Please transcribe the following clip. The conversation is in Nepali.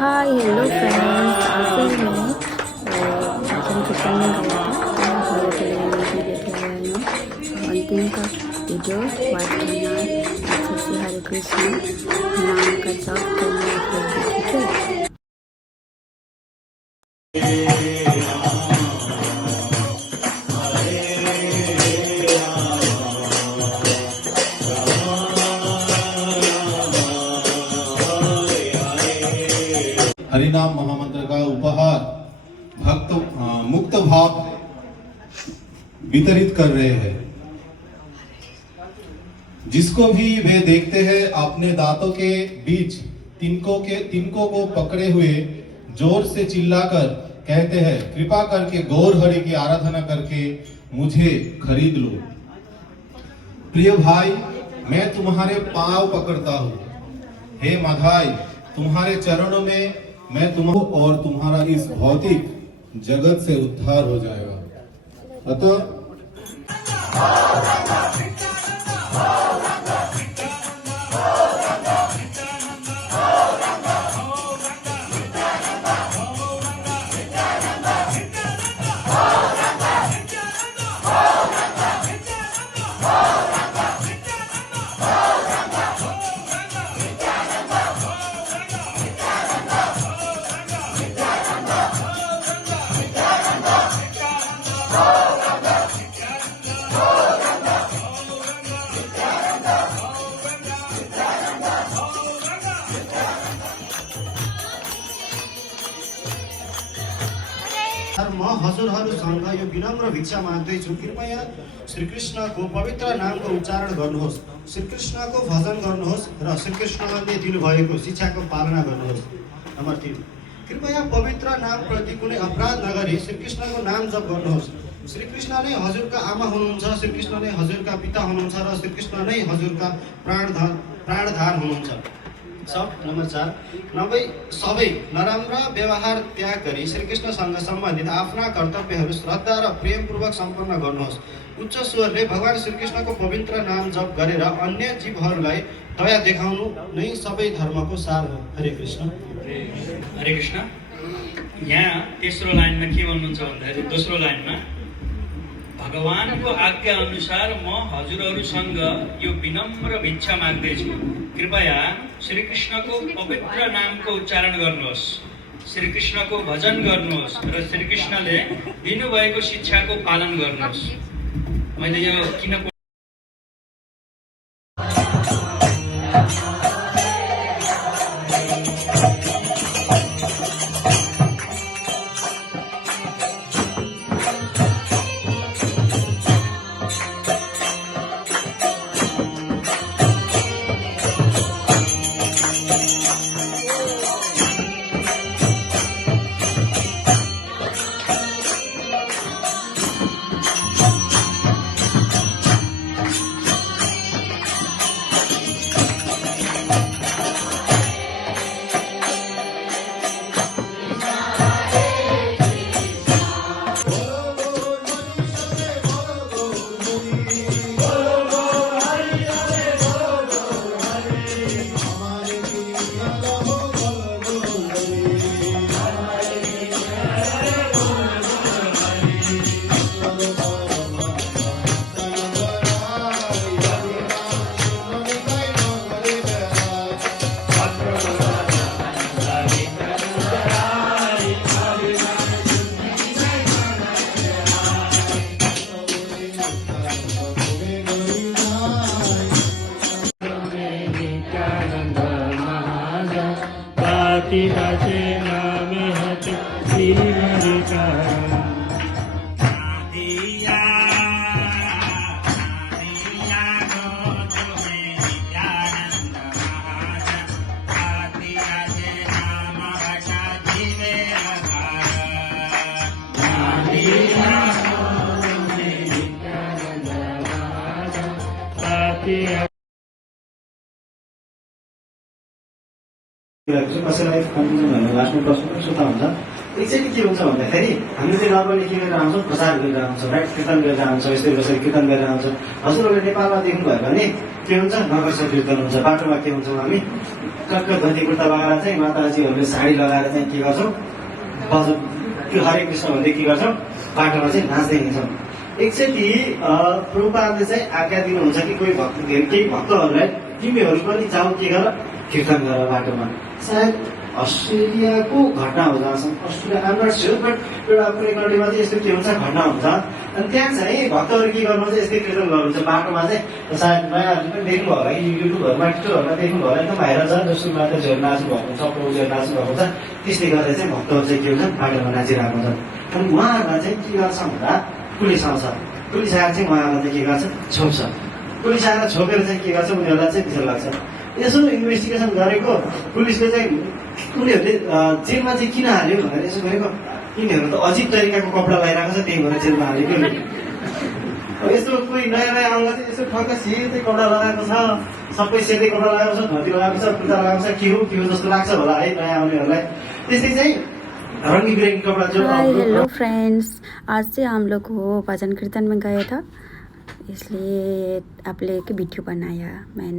हाय हेलो फ्रेंड्स, आज मैं भजन कीर्तन में गया था। तो हमारे चैनल में भी देखे हुए हैं अंतिम का वीडियो वाच करना अच्छे से। हरे कृष्ण नाम का जप करना आप लोग भी, ठीक है। हरिनाम महामंत्र का उपहार भक्त मुक्त भाव वितरित कर रहे हैं। जिसको भी वे देखते हैं अपने दांतों के बीच तिनकों को पकड़े हुए जोर से चिल्लाकर कहते हैं, कृपा करके गौर हरि की आराधना करके मुझे खरीद लो। प्रिय भाई, मैं तुम्हारे पांव पकड़ता हूँ। हे माधाई, तुम्हारे चरणों में मैं तुम्हारा और तुम्हारा इस भौतिक जगत से उद्धार हो जाएगा। अतः म हजुरहरूसँग यो विनम्र भिक्षा माग्दैछु, कृपया श्रीकृष्णको पवित्र नामको उच्चारण गर्नुहोस्, श्रीकृष्णको भजन गर्नुहोस् र श्रीकृष्णले दिनुभएको शिक्षाको पालना गर्नुहोस्। नम्बर 3, कृपया पवित्र नामप्रति कुनै अपराध नगरी श्रीकृष्णको नाम जप गर्नुहोस्। श्रीकृष्ण नै हजुरका आमा हुनुहुन्छ, श्रीकृष्ण नै हजुरका पिता हुनुहुन्छ र श्रीकृष्ण नै हजुरका प्राणधार हुनुहुन्छ। नम्बर 4, सबै नराम्रा व्यवहार त्याग गरी श्रीकृष्णसँग सम्बन्धित आफ्ना कर्तव्यहरू श्रद्धा र प्रेमपूर्वक सम्पन्न गर्नुहोस्। उच्च स्वरले भगवान श्रीकृष्णको पवित्र नाम जप गरेर अन्य जीवहरूलाई दया देखाउनु नै सबै धर्मको सार हो। हरे कृष्ण। हरे कृष्ण। यहाँ तेस्रो लाइनमा के भन्नुहुन्छ भन्दाखेरि, दोस्रो लाइनमा भगवानको आज्ञा अनुसार म हजुरहरूसँग यो विनम्र भिक्षा माग्दैछु, कृपया श्रीकृष्णको पवित्र नामको उच्चारण गर्नुहोस्, श्रीकृष्णको भजन गर्नुहोस् र श्रीकृष्णले दिनुभएको शिक्षाको पालन गर्नुहोस्। मैले यो किन कसैलाई कन्फ्युजन भने लास्टमा प्रश्न पनि सोध्दा हुन्छ। एकचोटि के हुन्छ भन्दाखेरि हामीले चाहिँ नर्मली के गरेर आउँछौँ, प्रचार गरेर आउँछौँ, राइट, कीर्तन गरेर आउँछौँ, यस्तै कसरी कीर्तन गरेर आउँछौँ। हजुरहरूले नेपालमा देख्नुभयो भने के हुन्छ, नगर कीर्तन हुन्छ। बाटोमा के हुन्छौँ हामी, टक्क धोती कुर्ता लगाएर चाहिँ माताजीहरूले साडी लगाएर चाहिँ के गर्छौँ, बजाउँ, त्यो हरे कृष्ण भन्दै के गर्छौँ, बाटोमा चाहिँ नाच्दै हिँड्छौँ। एकचोटि प्रभुपादले चाहिँ आज्ञा दिनुहुन्छ कि कोही भक्त, केही भक्तहरूलाई तिमीहरू पनि जाऊ के गर, कीर्तन गर बाटोमा। सायद अस्ट्रेलियाको घटना हो जहाँसम्म, Australia I'm not sure, but एउटा कुनै कन्ट्रीमा चाहिँ यस्तो के हुन्छ, घटना हुन्छ। अनि त्यहाँ चाहिँ भक्तहरू के गर्नुहुन्छ, यस्तै कीर्तन गर्नुहुन्छ बाटोमा चाहिँ। सायद नयाँहरूले पनि देख्नुभयो होला, युट्युबहरूमा टिकटकहरूमा देख्नुभयो होला, एकदम भाइरल छ, जस्तो माताजीहरू नाच्नु भएको हुन्छ, प्रभुजीहरू नाच्नु भएको हुन्छ। त्यसले गर्दा चाहिँ भक्तहरू चाहिँ के हुन्छ, बाटोमा नाचिरहेको हुन्छ। अनि उहाँहरूलाई चाहिँ के गर्छ भन्दा पुलिस आउँछ, पुलिस आएर चाहिँ उहाँहरूलाई चाहिँ के गर्छ, छोप्छ। पुलिस आएर छोपेर चाहिँ के गर्छ, उनीहरूलाई चाहिँ भित्र लाग्छ। यसो इन्भेस्टिगेसन गरेको पुलिसले चाहिँ उनीहरूले जेलमा चाहिँ किन हाल्यो भनेर यसो गरेको, यिनीहरू त अजिब तरिकाको कपडा लगाइरहेको छ, त्यही भएर जेलमा हालेको। यस्तो कोही नयाँ नयाँ आउँदा चाहिँ यसो ठक्क सेतै कपडा लगाएको छ, सबै सेतै कपडा लगाएको छ, धोती लगाएको छ, कुर्ता लगाएको छ, के हो जस्तो लाग्छ होला है नयाँ आउनेहरूलाई। त्यस्तै चाहिँ रङ्गी बिरङ्गी कपडा जो। हाय हेलो फ्रेंड्स, आज से हम लोग वो भजन कीर्तन में गए था, इसलिए आप लोग की वीडियो बनाया मैंने।